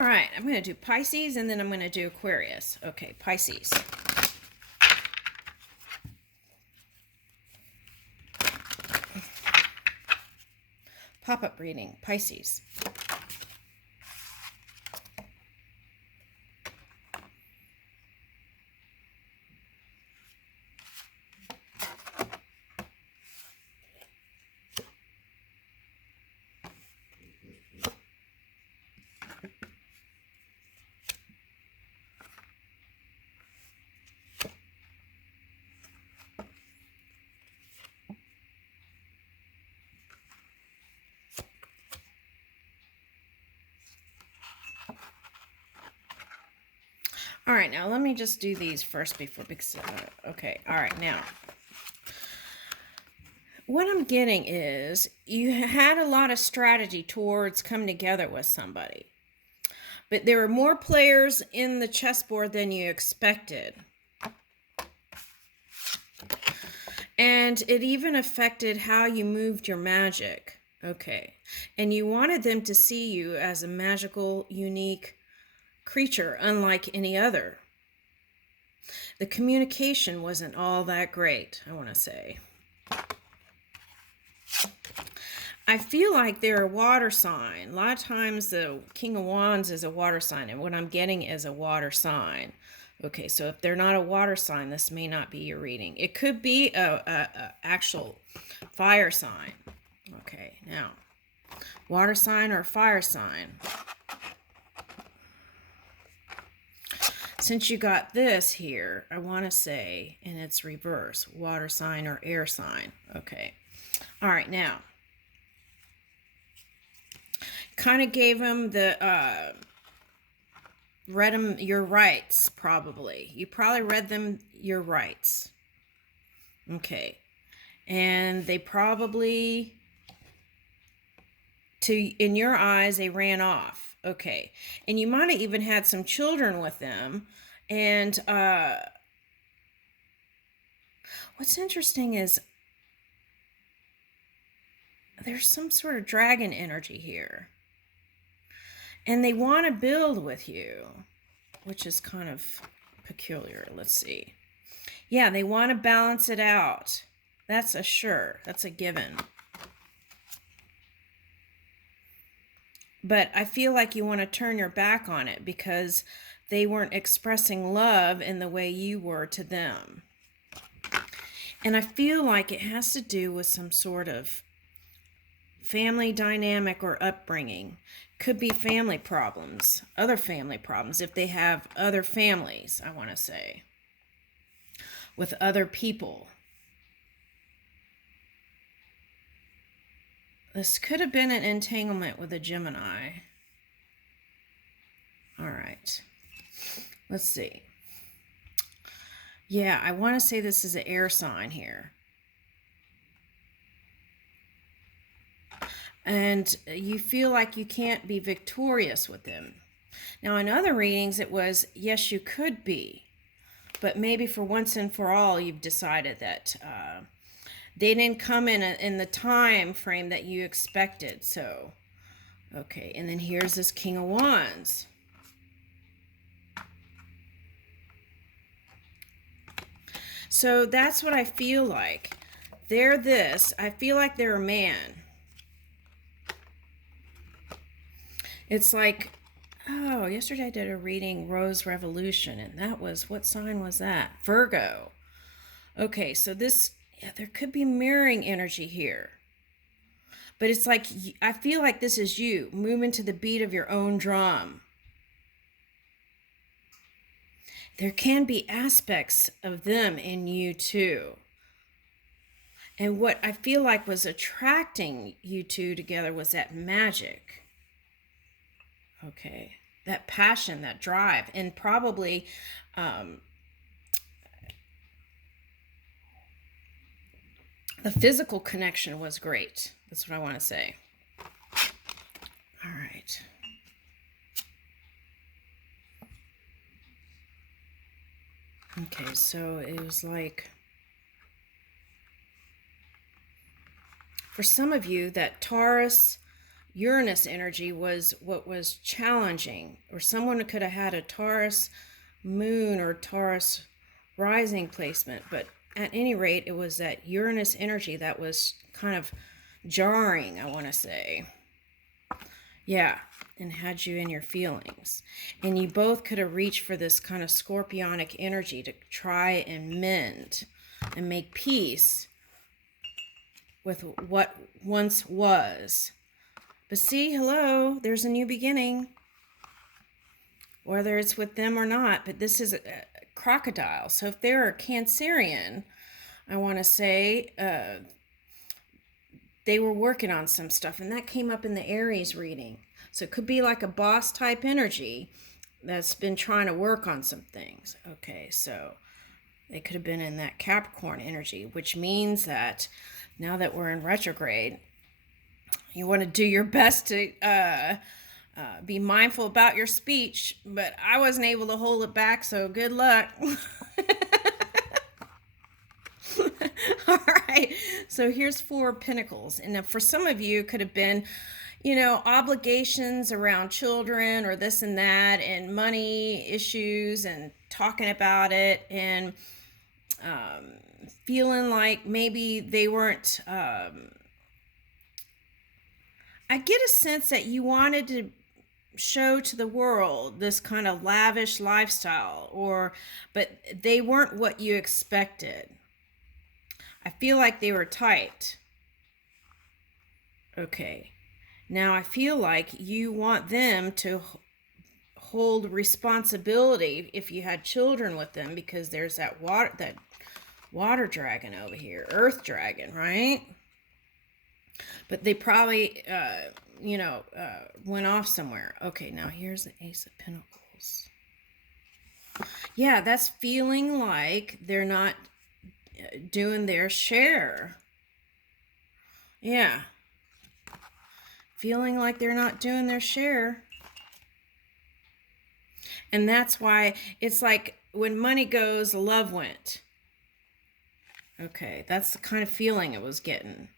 All right, I'm going to do Pisces and then I'm going to do Aquarius. Okay, Pisces. Pop-up reading, Pisces. All right, now let me just do these first before, because, okay, all right, now. What I'm getting is you had a lot of strategy towards coming together with somebody. But there were more players in the chessboard than you expected. And it even affected how you moved your magic. Okay. And you wanted them to see you as a magical, unique creature, unlike any other. The communication wasn't all that great, I want to say. I feel like they're a water sign. A lot of times the King of Wands is a water sign, and what I'm getting is a water sign. Okay, so if they're not a water sign, this may not be your reading. It could be a actual fire sign. Okay, now, water sign or fire sign. Since you got this here, I want to say, and it's reverse, water sign or air sign. Okay, all right, now. Kind of gave him the, read them your rights, probably. You probably read them your rights. Okay. And they probably, in your eyes, they ran off. Okay. And you might have even had some children with them. And what's interesting is there's some sort of dragon energy here. And they want to build with you, which is kind of peculiar. Let's see. Yeah, they want to balance it out. That's a sure. That's a given. But I feel like you want to turn your back on it because they weren't expressing love in the way you were to them. And I feel like it has to do with some sort of family dynamic or upbringing. Could be family problems, other family problems, if they have other families, I want to say, with other people. This could have been an entanglement with a Gemini. All right. Let's see. Yeah, I want to say this is an air sign here. And you feel like you can't be victorious with them. Now, in other readings, it was, yes, you could be. But maybe for once and for all, you've decided that they didn't come in the time frame that you expected. So, okay. And then here's this King of Wands. So that's what I feel like. They're this. I feel like they're a man. It's like, oh, yesterday I did a reading, Rose Revolution, and that was, what sign was that? Virgo. Okay, so this, yeah, there could be mirroring energy here. But it's like, I feel like this is you, moving to the beat of your own drum. There can be aspects of them in you too. And what I feel like was attracting you two together was that magic. Okay, that passion, that drive, and probably the physical connection was great. That's what I want to say. All right. Okay, so it was like, for some of you, that Taurus, Uranus energy was what was challenging, or someone could have had a Taurus moon or Taurus rising placement, but at any rate, it was that Uranus energy that was kind of jarring, I want to say. Yeah, and had you in your feelings. And you both could have reached for this kind of scorpionic energy to try and mend and make peace with what once was. But see, hello, there's a new beginning. Whether it's with them or not, but this is a crocodile. So if they're a Cancerian, I want to say they were working on some stuff, and that came up in the Aries reading. So it could be like a boss type energy that's been trying to work on some things. Okay, so they could have been in that Capricorn energy, which means that now that we're in retrograde, you want to do your best to be mindful about your speech, but I wasn't able to hold it back, so good luck. All right, so here's 4 of Pentacles, and for some of you, it could have been, obligations around children or this and that, and money issues, and talking about it, and feeling like maybe they weren't. I get a sense that you wanted to show to the world this kind of lavish lifestyle, but they weren't what you expected. I feel like they were tight. Okay. Now I feel like you want them to hold responsibility if you had children with them, because there's that water dragon over here, earth dragon, right? But they probably went off somewhere. Okay, now here's the Ace of Pentacles. Yeah, that's feeling like they're not doing their share. Yeah. Feeling like they're not doing their share. And that's why it's like when money goes, love went. Okay, that's the kind of feeling it was getting.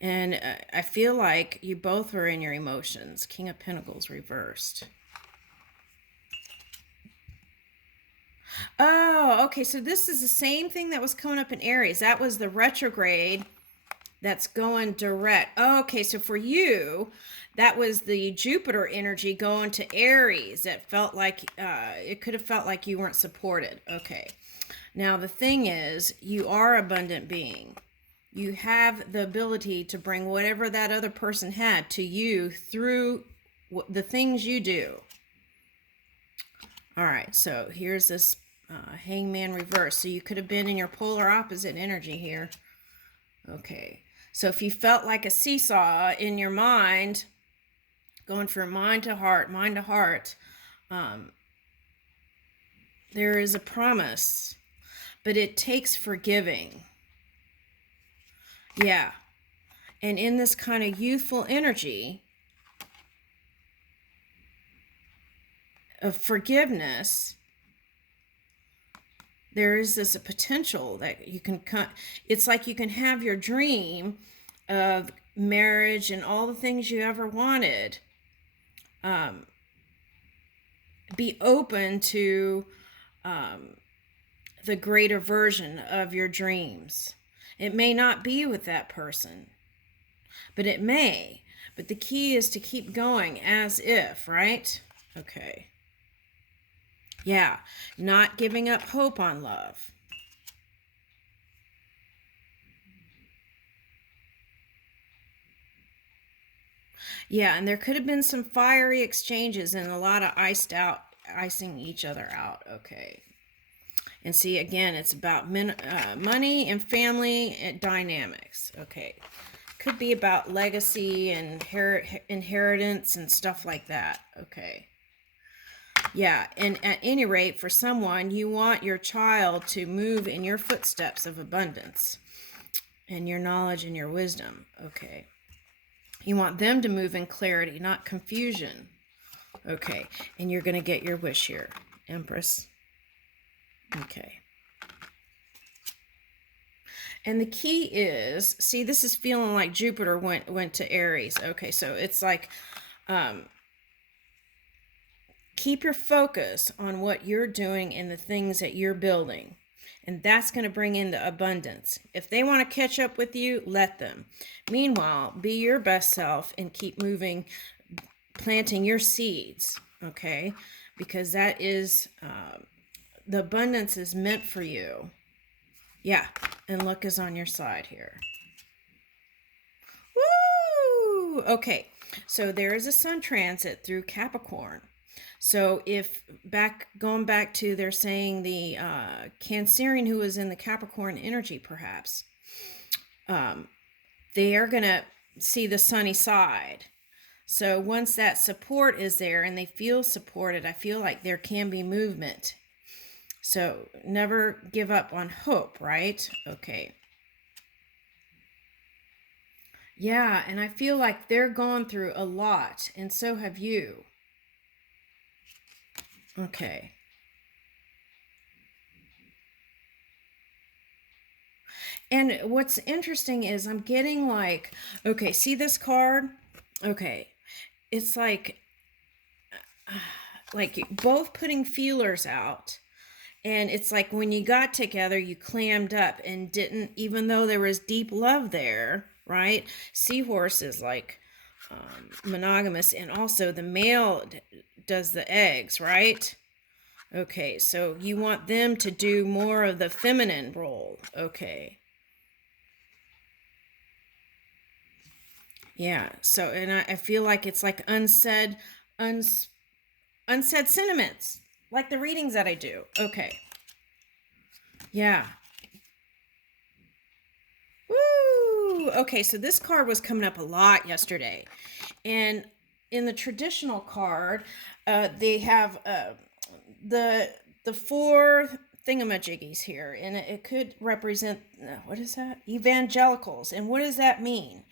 And I feel like you both were in your emotions. King of Pentacles reversed. Oh, okay. So this is the same thing that was coming up in Aries. That was the retrograde that's going direct. Oh, okay. So for you, that was the Jupiter energy going to Aries. That felt like it could have felt like you weren't supported. Okay. Now the thing is, you are an abundant being. You have the ability to bring whatever that other person had to you through the things you do. All right, so here's this Hangman reverse. So you could have been in your polar opposite energy here. Okay, so if you felt like a seesaw in your mind, going from mind to heart, there is a promise, but it takes forgiving. Yeah. And in this kind of youthful energy of forgiveness, there is this potential that you can, it's like you can have your dream of marriage and all the things you ever wanted, be open to the greater version of your dreams. It may not be with that person, but it may. But the key is to keep going as if, right? Okay. Yeah, not giving up hope on love. Yeah, and there could have been some fiery exchanges and a lot of icing each other out. Okay. And see, again, it's about money and family dynamics. Okay. Could be about legacy and inheritance and stuff like that. Okay. Yeah, and at any rate, for someone, you want your child to move in your footsteps of abundance and your knowledge and your wisdom. Okay. You want them to move in clarity, not confusion. Okay. And you're going to get your wish here, Empress. Okay. And the key is, see, this is feeling like Jupiter went to Aries. Okay, so it's like keep your focus on what you're doing and the things that you're building. And that's going to bring in the abundance. If they want to catch up with you, let them. Meanwhile, be your best self and keep moving, planting your seeds, okay? Because that is, the abundance is meant for you. Yeah, and luck is on your side here. Woo! Okay, so there is a sun transit through Capricorn. So if going back to, they're saying the Cancerian who is in the Capricorn energy, perhaps, they are going to see the sunny side. So once that support is there and they feel supported, I feel like there can be movement. So never give up on hope, right? Okay. Yeah, and I feel like they're going through a lot, and so have you. Okay. And what's interesting is I'm getting like, okay, see this card? Okay. It's like both putting feelers out. And it's like when you got together, you clammed up and didn't, even though there was deep love there, right? Seahorse is like monogamous, and also the male does the eggs, right? Okay, so you want them to do more of the feminine role. Okay. Yeah, so, and I feel like it's like unsaid sentiments, like the readings that I do. Okay. Yeah. Woo! Okay, so this card was coming up a lot yesterday. And in the traditional card, they have the four thingamajiggies here, and it could represent, what is that? Evangelicals. And what does that mean?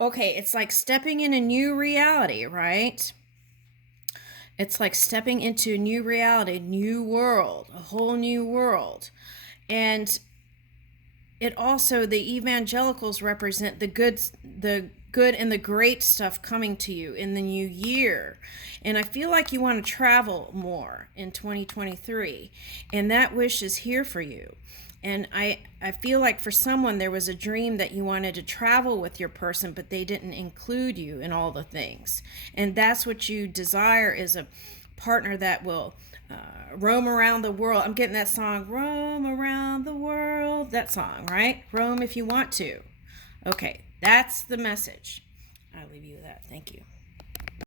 Okay, it's like stepping in a new reality, right? It's like stepping into a new reality, new world, a whole new world. And it also, the evangelicals represent the good and the great stuff coming to you in the new year. And I feel like you want to travel more in 2023, and that wish is here for you. And I feel like for someone there was a dream that you wanted to travel with your person, but they didn't include you in all the things. And that's what you desire, is a partner that will roam around the world. I'm getting that song, roam around the world, that song, right? Roam if you want to. Okay, that's the message. I'll leave you with that. Thank you.